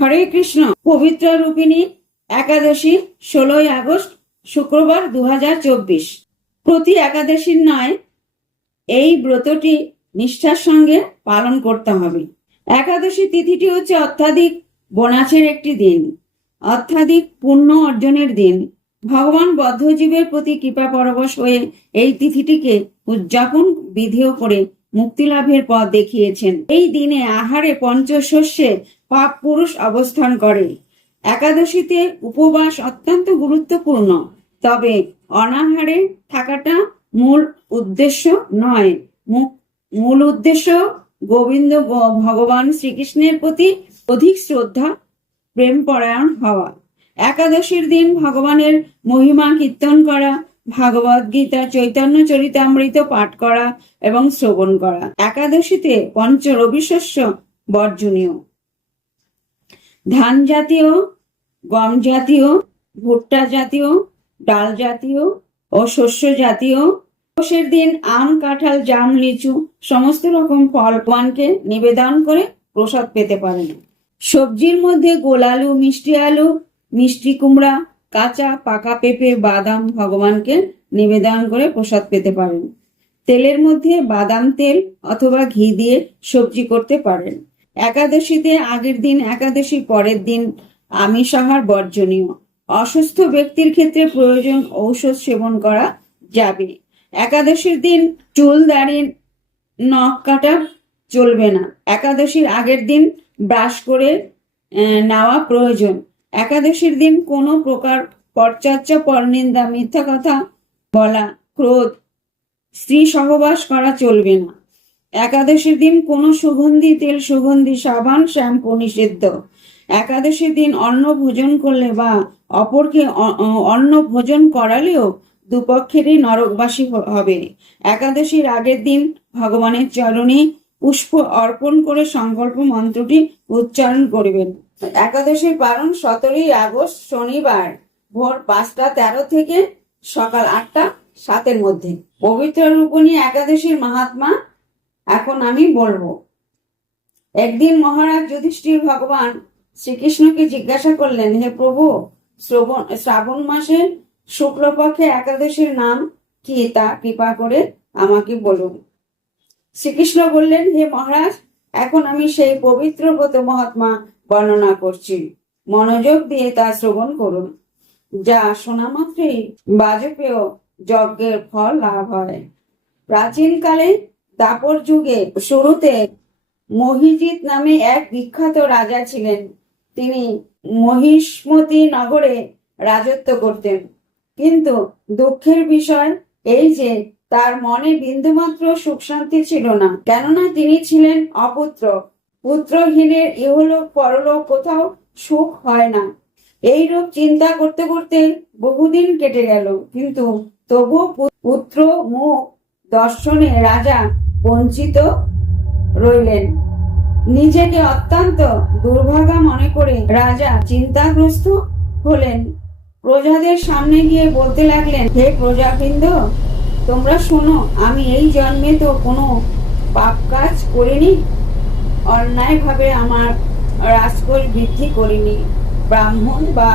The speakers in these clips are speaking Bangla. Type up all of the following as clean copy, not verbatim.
হরে কৃষ্ণ। পবিত্র রূপিণী একাদশী 16ই আগস্ট শুক্রবার 2024। প্রতি একাদশীর নয়, এই ব্রতটি নিষ্ঠার সঙ্গে পালন করতে হবে। একাদশী তিথিটি হচ্ছে অত্যাধিক বোনাসের একটি দিন, অত্যাধিক পুণ্য অর্জনের দিন। ভগবান বদ্ধজীবের প্রতি কৃপা পরবশ হয়ে এই তিথিটিকে উদযাপন বিধিও করে মুক্তি লাভের পথ দেখিয়েছেন। এই দিনে আহারে পঞ্চশস্যে পাপ পুরুষ অবস্থান করে। একাদশীতে উপবাস অত্যন্ত গুরুত্বপূর্ণ, তবে অনাহারে থাকাটা মূল উদ্দেশ্য নয়। মূল উদ্দেশ্য গোবিন্দ ভগবান শ্রীকৃষ্ণের প্রতি অধিক শ্রদ্ধা, প্রেম পরায়ণ হওয়া। একাদশীর দিন ভগবানের মহিমা কীর্তন করা, ভাগবত গীতা, চৈতন্য চরিতামৃত পাঠ করা এবং শ্রবণ করা। একাদশীতে পঞ্চ রবিশস্য বর্জনীয়। ধান জাতীয়, গম জাতীয়, ভুট্টা জাতীয়, ডাল জাতীয় ও শস্য জাতীয়। উপবাসের দিন আম, কাঁঠাল, জাম, লিচু সমস্ত রকম ফল ভগবানকে নিবেদন করে প্রসাদ পেতে পারেন। সবজির মধ্যে গোল আলু, মিষ্টি আলু, মিষ্টি কুমড়া, কাঁচা পাকা পেঁপে, বাদাম ভগবানকে নিবেদন করে প্রসাদ পেতে পারেন। তেলের মধ্যে বাদাম তেল অথবা ঘি দিয়ে সবজি করতে পারেন। একাদশীতে আগের দিন, একাদশীর পরের দিন আমিষ আহার বর্জনীয়। অসুস্থ ব্যক্তির ক্ষেত্রে প্রয়োজন ঔষধ সেবন করা যাবে। একাদশীর দিন চুল, দাড়ি, নখ কাটা চলবে না। একাদশীর আগের দিন ব্রাশ করে নেওয়া প্রয়োজন। একাদশীর দিন কোনো প্রকার পরচর্চা, পরনিন্দা, মিথ্যা কথা বলা, ক্রোধ, স্ত্রী সহবাস করা চলবে না। একাদশীর দিন কোনো সুগন্ধি তেল, সুগন্ধি সাবান, শ্যাম্পু নিষিদ্ধ। একাদশীর দিন অন্ন ভোজন করলে বা অপরকে অন্ন ভোজন করালেও দুপক্ষেরই নরকবাসী হবে। একাদশীর আগের দিন ভগবানের চরণে পুষ্প অর্পণ করে সংকল্প মন্ত্রটি উচ্চারণ করবেন। একাদশীর পালন 17ই আগস্ট শনিবার ভোর 5:13 থেকে সকাল 8:07 মধ্যে। পবিত্র রূপিণী একাদশীর মাহাত্ম্য এখন আমি বলবো। একদিন মহারাজ যুধিষ্ঠির ভগবান শ্রীকৃষ্ণকে জিজ্ঞাসা করলেন, হে প্রভু, শ্রাবণ মাসের শুক্লপক্ষে একাদশীর নাম কি, তা কৃপা করে আমাকে বলুন। শ্রীকৃষ্ণ বললেন, হে মহারাজ, এখন আমি সেই পবিত্র ব্রত মহাত্মা বর্ণনা করছি, মনোযোগ দিয়ে তা শ্রবণ করুন। যা শোনা মাত্রই বাজপেয় যজ্ঞের ফল লাভ হয়। প্রাচীনকালে দাপর যুগে শুরুতে মহিজিৎ নামে এক বিখ্যাত রাজা ছিলেন। তিনি মহিষ্মতি নগরে রাজত্ব করতেন, কিন্তু দুঃখের বিষয় এই যে তার মনে বিন্দুমাত্র সুখ শান্তি ছিল না, কেননা তিনি ছিলেন অপুত্র। পুত্রহীনের ইহলোক পরলোক কোথাও সুখ হয় না। এইরূপ চিন্তা করতে করতে বহুদিন কেটে গেল, কিন্তু তবুও পুত্র মুখ দর্শনে রাজা বঞ্চিত রইলেন। নিজেকে অত্যন্ত দুর্ভাগা মনে করে রাজা চিন্তাগ্রস্ত হলেন। প্রজাদের সামনে গিয়ে বলতে লাগলেন, হে প্রজাবৃন্দ, তোমরা শোনো, আমি এই জন্মে তো কোনো পাপ কাজ করিনি, অন্যায়ভাবে আমার রাজকোষ বৃদ্ধি করিনি, ব্রাহ্মণ বা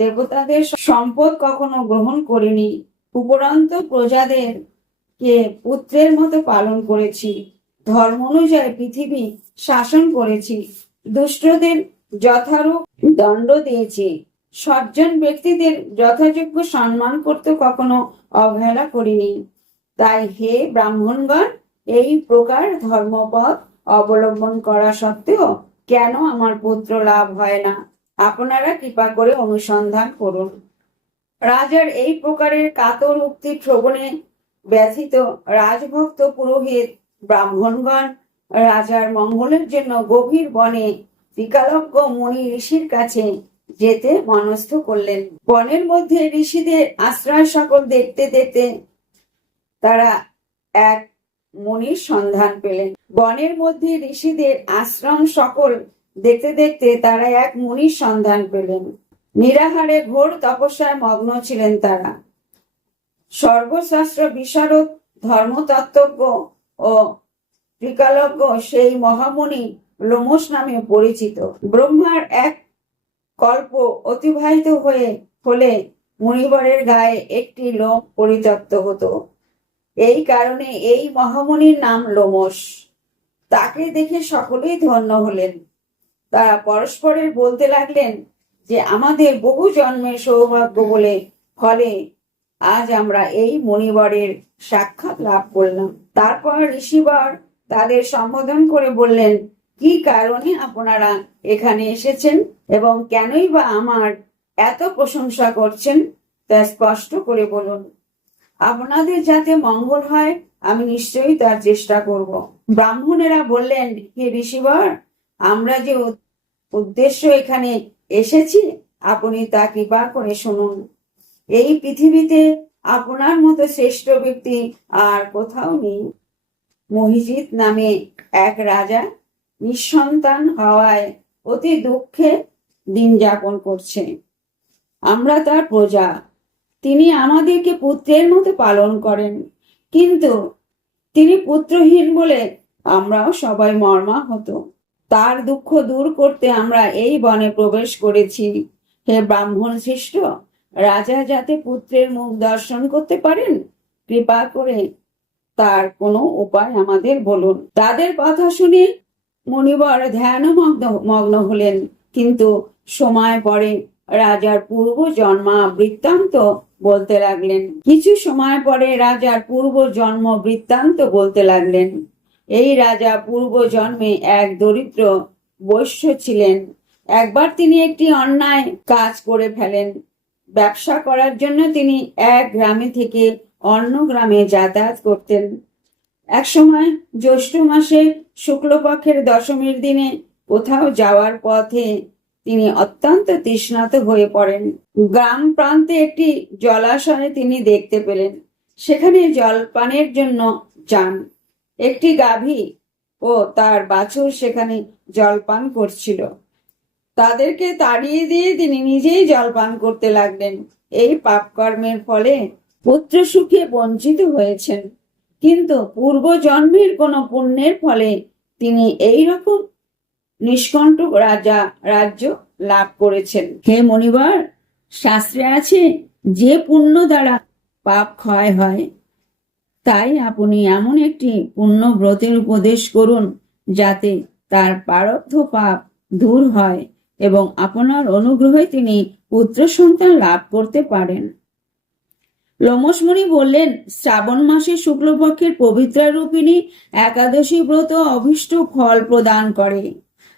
দেবতাদের সম্পদ কখনো গ্রহণ করিনি, উপরন্তু প্রজাদেরকে পুত্রের মতো পালন করেছি, ধর্ম অনুযায়ী পৃথিবী শাসন করেছি, দুষ্টদের যথারূপ দণ্ড দিয়েছি, সজ্জন ব্যক্তিদের যথাযোগ্য সম্মান করতে কখনো অবহেলা করিনি। তাই হে ব্রাহ্মণগণ, এই প্রকার ধর্মপথ অবলম্বন করা সত্ত্বেও কেন আমার পুত্র লাভ হয় না, আপনারা কৃপা করে অনুসন্ধান করুন। রাজার এই প্রকারের কাতর উক্তি শ্রবণে ব্যথিত রাজভক্ত পুরোহিত ব্রাহ্মণগণ রাজার মঙ্গলের জন্য গভীর বনে বিকলাঙ্গ মুনি ঋষির কাছে যেতে মনস্থ করলেন। বনের মধ্যে ঋষিদের আশ্রয় সকল দেখতে দেখতে তারা এক মুনির সন্ধান পেলেন। বনের মধ্যে ঋষিদের আশ্রম সকল দেখতে দেখতে তারা এক মুনির সন্ধান পেলেন। নিরাহারে ঘোর তপস্যায় মগ্ন ছিলেন তারা। সর্বশাস্ত্র বিশারদ, ধর্মতত্ত্বজ্ঞ ও ত্রিকালজ্ঞ সেই মহামুনি লোমশ নামে পরিচিত। ব্রহ্মার এক কল্প অতিবাহিত হলে মুনিবরের গায়ে একটি লোম পরিত্যক্ত হতো। এই কারণে এই মহামুনির নাম লোমশ। তাকে দেখে সকলেই ধন্য হলেন। তারা পরস্পরের বলতে লাগলেন যে আমাদের বহু জন্মের সৌভাগ্য ফলে আজ আমরা এই মুনিবরের সাক্ষাৎ লাভ করলাম। তারপর ঋষিবর তাদের সম্বোধন করে বললেন, কি কারণে আপনারা এখানে এসেছেন এবং কেনই বা আমার এত প্রশংসা করছেন তা স্পষ্ট করে বলুন। আপনাদের যাতে মঙ্গল হয় আমি নিশ্চয়ই তার চেষ্টা করব। ব্রাহ্মণেরা বললেন, হে ঋষিবর, আমরা যে উদ্দেশ্য এখানে এসেছি আপনি তা কৃপা করে শুনুন। এই পৃথিবীতে আপনার মতো শ্রেষ্ঠ ব্যক্তি আর কোথাও নেই। মহিজিৎ নামে এক রাজা নিঃসন্তান হওয়ায় অতি দুঃখে দিন যাপন করছে। আমরা তার প্রজা। তিনি আমাদেরকে পুত্রের মতো পালন করেন, কিন্তু তিনি পুত্রহীন বলে আমরাও সবাই মর্মাহত। তার দুঃখ দূর করতে আমরা এই বনে প্রবেশ করেছি। হে ব্রাহ্মণ শ্রেষ্ঠ, রাজা যাতে পুত্রের মুখ দর্শন করতে পারেন, কৃপা করে তার কোনো উপায় আমাদের বলুন। তাদের কথা শুনে মুনিবর ধ্যানমগ্ন হলেন, কিন্তু সময় পরে রাজার পূর্ব জন্মা বৃত্তান্ত বলতে লাগলেন। কিছু সময় পরে রাজার পূর্ব জন্ম বৃত্তান্ত বলতে লাগলেন। এই রাজা পূর্ব জন্মে এক দরিদ্র বৈশ্য ছিলেন। একবার তিনি একটি অন্যায় কাজ করে ফেলেন। ব্যবসা করার জন্য তিনি এক গ্রামে থেকে অন্য গ্রামে যাতায়াত করতেন। এক সময় জ্যৈষ্ঠ মাসে শুক্লপক্ষের দশমীর দিনে কোথাও যাওয়ার পথে তিনি অত্যন্ত তৃষ্ণার্ত হয়ে পড়েন। গ্রাম প্রান্তে একটি জলাশয়ে তিনি দেখতে পেলেন। সেখানে জলপানের জন্য যান। একটি গাভী ও তার বাছুর সেখানে জলপান করছিল। তাদেরকে তাড়িয়ে দিয়ে তিনি নিজেই জলপান করতে লাগলেন। এই পাপকর্মের ফলে পুত্র সুখে বঞ্চিত হয়েছেন, কিন্তু পূর্ব জন্মের কোন পুণ্যের ফলে তিনি এই রকম নিষ্কণ্টক রাজ্য লাভ করেছেন। হে মুনিবর, শাস্ত্রে আছে যে পুণ্য দ্বারা পাপ ক্ষয় হয়, তাই আপনি এমন একটি পুণ্য ব্রতের উপদেশ করুন যাতে তার প্রারব্ধ পাপ দূর হয় এবং আপনার অনুগ্রহে তিনি পুত্র সন্তান লাভ করতে পারেন। লোমশ মুনি বললেন, শ্রাবণ মাসে শুক্লপক্ষের পবিত্রা রূপিণী একাদশী ব্রত অভীষ্ট ফল প্রদান করে।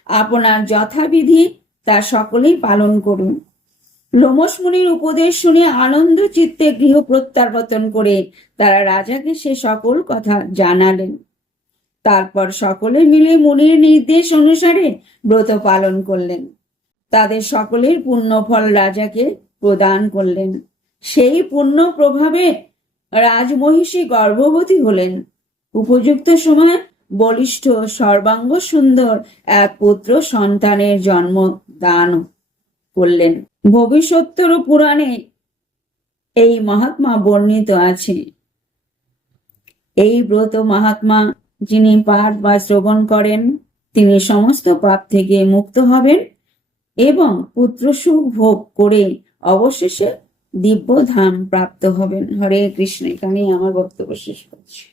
আপনার যথাবিধি তা সকলেই পালন করুন। লোমশ মুনির উপদেশ শুনে আনন্দ চিত্তে গৃহ প্রত্যাবর্তন করে তারা রাজাকে সে সকল কথা জানালেন। তারপর সকলে মিলে মুনির নির্দেশ অনুসারে ব্রত পালন করলেন। তাদের সকলের পুণ্য ফল রাজাকে প্রদান করলেন। সেই পুণ্য প্রভাবে রাজমহিষী গর্ভবতী হলেন। উপযুক্ত সময় বলিষ্ঠ সর্বাঙ্গ সুন্দর এক পুত্র সন্তানের জন্ম দান করলেন। ভবিষ্যত্তর পুরাণে এই মহাত্মা বর্ণিত আছে। এই ব্রত মহাত্মা যিনি পাঠ বা শ্রবণ করেন তিনি সমস্ত পাপ থেকে মুক্ত হবেন এবং পুত্র সুখ ভোগ করে অবশেষে দিব্য ধাম প্রাপ্ত হবেন। হরে কৃষ্ণ। এখানেই আমার বক্তব্য শেষ করছি।